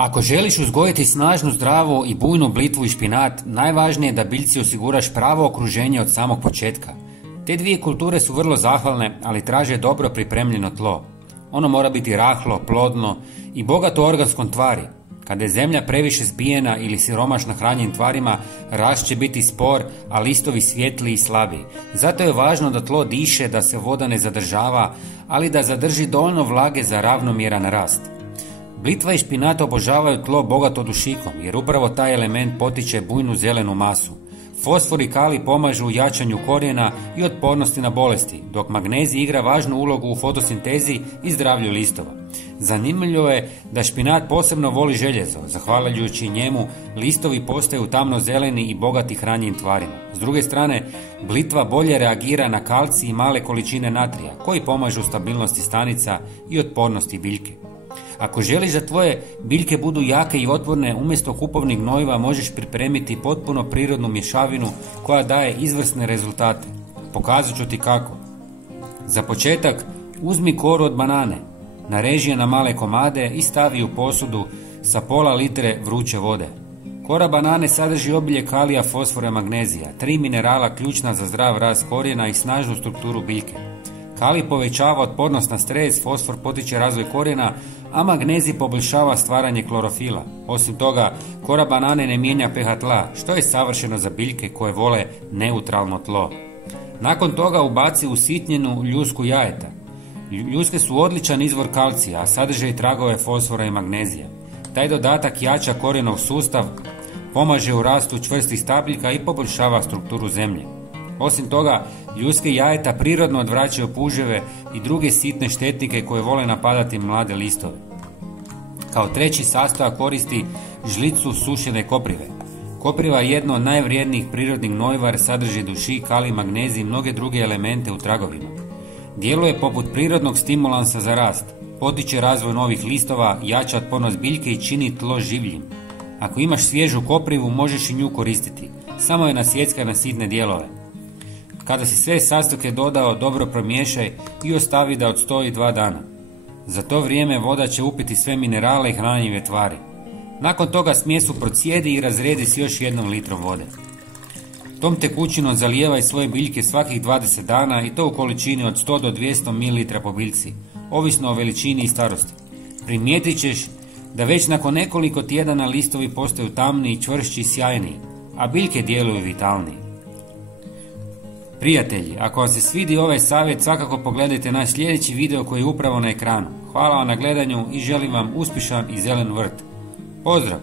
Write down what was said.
Ako želiš uzgojiti snažnu, zdravu i bujnu blitvu i špinat, najvažnije je da biljci osiguraš pravo okruženje od samog početka. Te dvije kulture su vrlo zahvalne, ali traže dobro pripremljeno tlo. Ono mora biti rahlo, plodno i bogato organskom tvari. Kada je zemlja previše zbijena ili siromašna hranjenim tvarima, rast će biti spor, a listovi svijetliji i slabiji. Zato je važno da tlo diše, da se voda ne zadržava, ali da zadrži dovoljno vlage za ravnomjeran rast. Blitva i špinat obožavaju tlo bogato dušikom, jer upravo taj element potiče bujnu zelenu masu. Fosfor i kalij pomažu u jačanju korijena i otpornosti na bolesti, dok magnezij igra važnu ulogu u fotosintezi i zdravlju listova. Zanimljivo je da špinat posebno voli željezo, zahvaljujući njemu listovi postaju tamno zeleni i bogati hranjivim tvarima. S druge strane, blitva bolje reagira na kalcij i male količine natrija, koji pomažu stabilnosti stanica i otpornosti biljke. Ako želiš da tvoje biljke budu jake i otporne, umjesto kupovnih gnojiva možeš pripremiti potpuno prirodnu mješavinu koja daje izvrsne rezultate. Pokazat ću ti kako. Za početak, uzmi koru od banane, nareži je na male komade i stavi u posudu sa pola litre vruće vode. Kora banane sadrži obilje kalija, fosfora i magnezija, 3 minerala ključna za zdrav rast korijena i snažnu strukturu biljke. Kalij povećava otpornost na stres, fosfor potiče razvoj korijena, a magnezij poboljšava stvaranje klorofila. Osim toga, kora banane ne mijenja pH tla, što je savršeno za biljke koje vole neutralno tlo. Nakon toga ubaci usitnjenu ljusku jajeta. Ljuske su odličan izvor kalcija, a sadrže i tragove fosfora i magnezija. Taj dodatak jača korijenov sustav, pomaže u rastu čvrstih stabljika i poboljšava strukturu zemlje. Osim toga, ljuske jajeta prirodno odvraćaju puževe i druge sitne štetnike koje vole napadati mlade listove. Kao treći sastojak koristi žlicu sušene koprive. Kopriva je jedno od najvrijednijih prirodnih gnojiva jer sadrži dušik, kalij, magnezij i mnoge druge elemente u tragovima. Djeluje poput prirodnog stimulansa za rast, potiče razvoj novih listova, jača otpornost biljke i čini tlo življim. Ako imaš svježu koprivu, možeš i nju koristiti, samo je nasjeckaj na sitne dijelove. Kada si sve sastojke dodao, dobro promiješaj i ostavi da odstoji 2 dana. Za to vrijeme voda će upiti sve minerale i hranjive tvari. Nakon toga smjesu procijedi i razredi s još 1 litrom vode. Tom tekućinom zalijevaj svoje biljke svakih 20 dana i to u količini od 100 do 200 ml po biljci, ovisno o veličini i starosti. Primijetit ćeš da već nakon nekoliko tjedana listovi postaju tamniji, čvršći i sjajniji, a biljke djeluju vitalniji. Prijatelji, ako vam se svidi ovaj savjet, svakako pogledajte naš sljedeći video koji je upravo na ekranu. Hvala vam na gledanju i želim vam uspješan i zelen vrt. Pozdrav!